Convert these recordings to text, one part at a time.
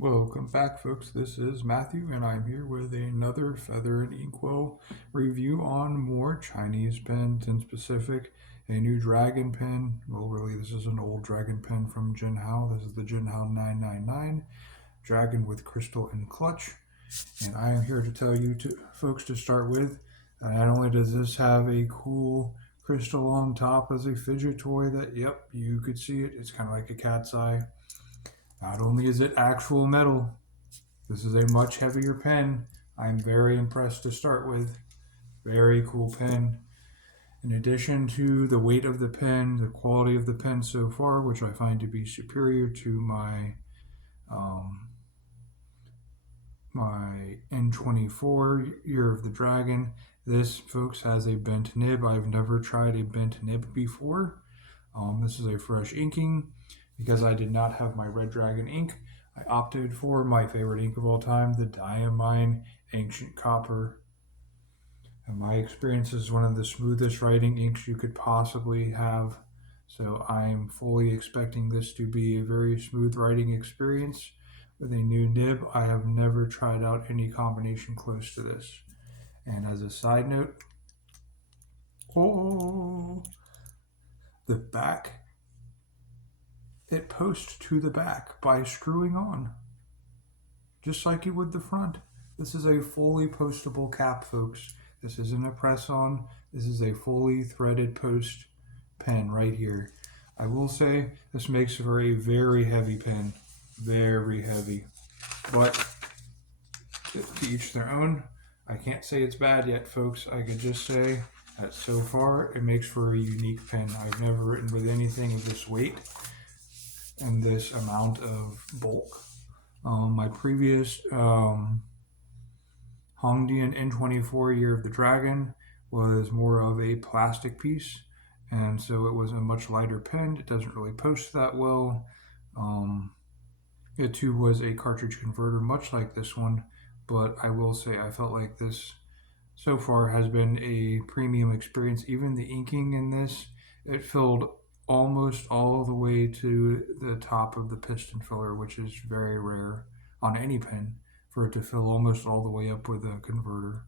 Welcome back, folks. This is Matthew, and I'm here with another Feather and Inkwell review on more Chinese pens, in specific a new dragon pen. Well, really, this is an old dragon pen from Jinhao. This is the Jinhao 999 Dragon with Crystal and Clutch, and I am here to tell you, folks, to start with, not only does this have a cool crystal on top as a fidget toy that, yep, you could see it. It's kind of like a cat's eye. Not only is it actual metal, this is a much heavier pen. I'm very impressed to start with. Very cool pen. In addition to the weight of the pen, the quality of the pen so far, which I find to be superior to my my N24 Year of the Dragon. This, folks, has a bent nib. I've never tried a bent nib before. This is a fresh inking. Because I did not have my Red Dragon ink, I opted for my favorite ink of all time, the Diamine Ancient Copper. In my experience, is one of the smoothest writing inks you could possibly have. So I'm fully expecting this to be a very smooth writing experience with a new nib. I have never tried out any combination close to this. And as a side note, the back, it posts to the back by screwing on, just like you would the front. This is a fully postable cap, folks. This isn't a press-on. This is a fully threaded post pen right here. I will say this makes for a very heavy pen. Very heavy. But to each their own. I can't say it's bad yet, folks. I could just say that so far it makes for a unique pen. I've never written with anything of this weight and this amount of bulk. My previous Hongdian N24 Year of the Dragon was more of a plastic piece, and so it was a much lighter pen. It doesn't really post that well. It too was a cartridge converter, much like this one, but I will say I felt like this so far has been a premium experience. Even the inking in this, it filled almost all the way to the top of the piston filler, which is very rare on any pen for it to fill almost all the way up with a converter.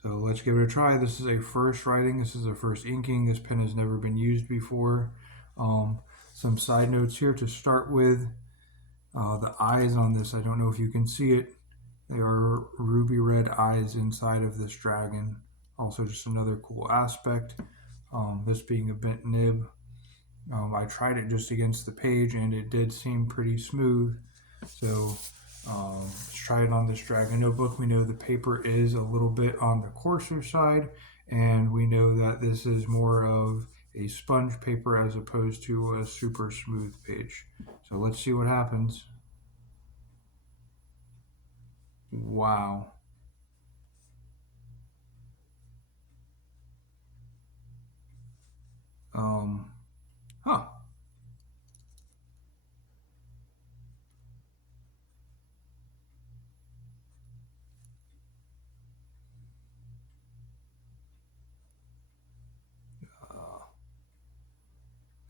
So let's give it a try. This is a first writing. This is a first inking. This pen has never been used before. Some side notes here to start with. The eyes on this, I don't know if you can see it. They are ruby red eyes inside of this dragon. Also just another cool aspect. This being a bent nib. I tried it just against the page and it did seem pretty smooth. So let's try it on this dragon notebook. We know the paper is a little bit on the coarser side, and we know that this is more of a sponge paper as opposed to a super smooth page. So let's see what happens. Wow. Huh.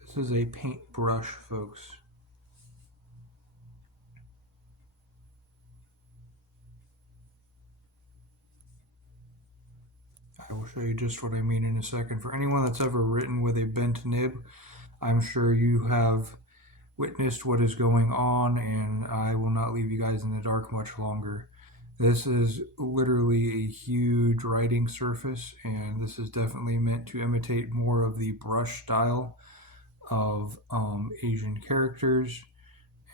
This is a paintbrush, folks. I will show you just what I mean in a second. For anyone that's ever written with a bent nib, I'm sure you have witnessed what is going on, and I will not leave you guys in the dark much longer. This is literally a huge writing surface, and this is definitely meant to imitate more of the brush style of Asian characters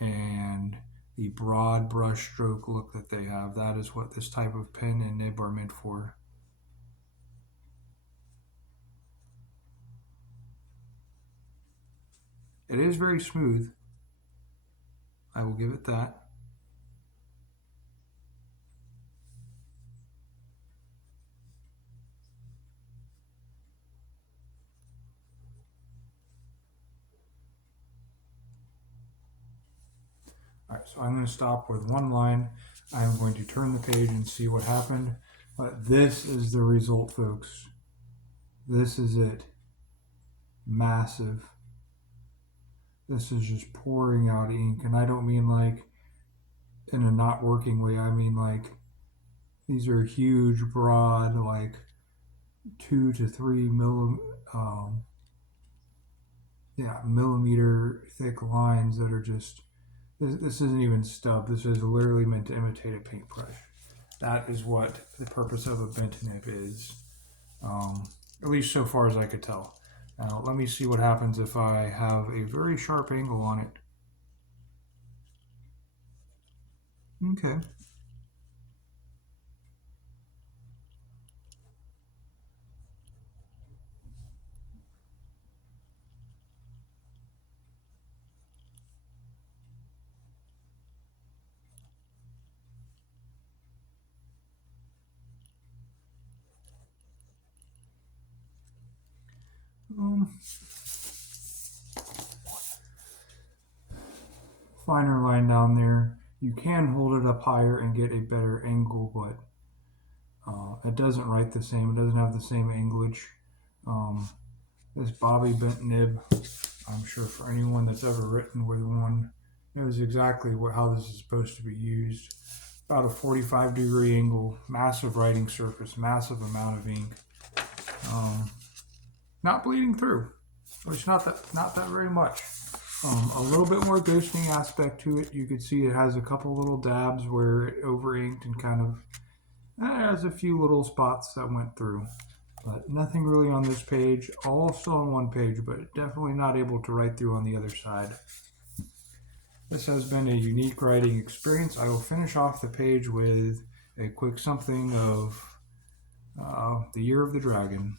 and the broad brush stroke look that they have. That is what this type of pen and nib are meant for. It is very smooth. I will give it that. All right, so I'm going to stop with one line. I'm going to turn the page and see what happened. But this is the result, folks. This is it. Massive. this is just pouring out ink. And I don't mean like in a not working way. I mean like these are huge, broad, like 2 to 3 um, millimeter thick lines that are just. This isn't even stub. This is literally meant to imitate a paintbrush. That is what the purpose of a bent nib is, at least so far as I could tell. Now, let me see what happens if I have a very sharp angle on it. Okay. Um, Finer line down there. You can hold it up higher and get a better angle, but it doesn't write the same. It doesn't have the same anglage. Um, this bobby bent nib, I'm sure for anyone that's ever written with one, knows exactly how this is supposed to be used. About a 45-degree angle, massive writing surface, massive amount of ink. Not bleeding through, which not that very much. A little bit more ghosting aspect to it. You could see it has a couple little dabs where it over inked and kind of has a few little spots that went through. But nothing really on this page. All still on one page, but definitely not able to write through on the other side. This has been a unique writing experience. I will finish off the page with a quick something of the Year of the Dragon.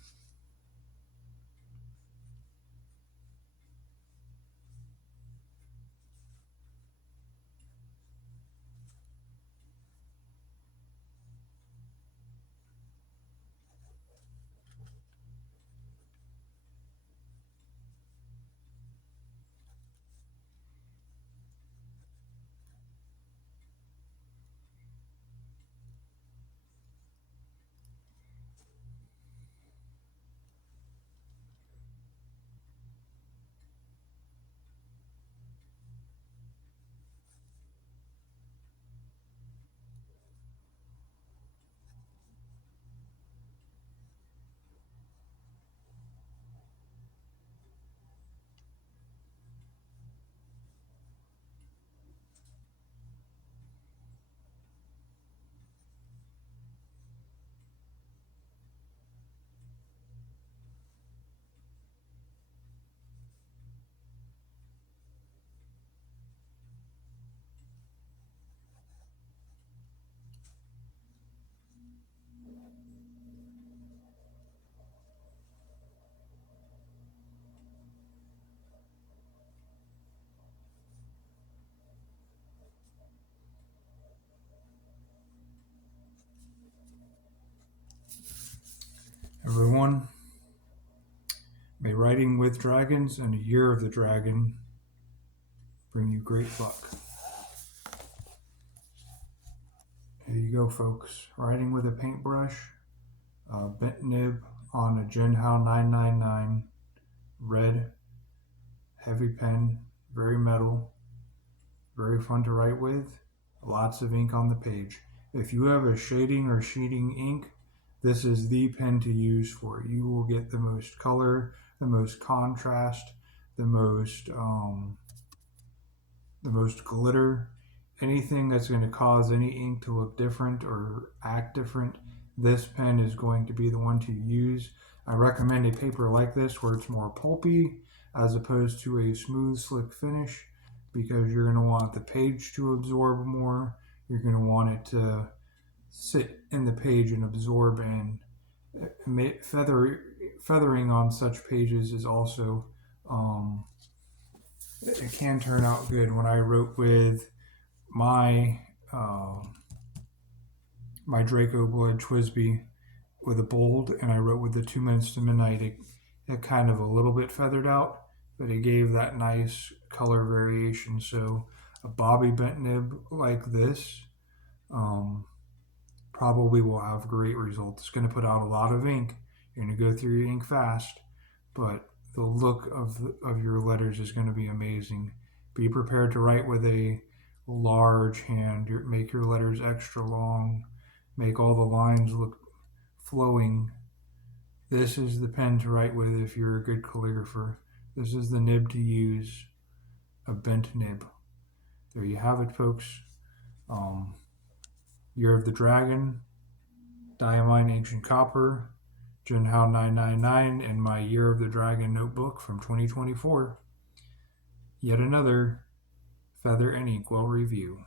Everyone, may writing with dragons and a Year of the Dragon bring you great luck. Here you go, folks. Writing with a paintbrush, bent nib on a Jinhao 999, red, heavy pen, very metal, very fun to write with, lots of ink on the page. If you have a shading or sheeting ink, this is the pen to use for it. You will get the most color, the most contrast, the most glitter, anything that's going to cause any ink to look different or act different. This pen is going to be the one to use. I recommend a paper like this where it's more pulpy as opposed to a smooth, slick finish, because you're going to want the page to absorb more. You're going to want it to sit in the page and absorb, and feathering on such pages is also it can turn out good. When I wrote with my my Draco Blood Twisby with a bold, and I wrote with the 2 Minutes to Midnight, it kind of a little bit feathered out, but it gave that nice color variation. So a bobby bent nib like this probably will have great results. It's going to put out a lot of ink. You're going to go through your ink fast, but the look of your letters is going to be amazing. Be prepared to write with a large hand. Make your letters extra long. Make all the lines look flowing. This is the pen to write with if you're a good calligrapher. This is the nib to use, a bent nib. There you have it, folks. Year of the Dragon, Diamine Ancient Copper, Jinhao 999, and my Year of the Dragon notebook from 2024. Yet another Feather and Inkwell review.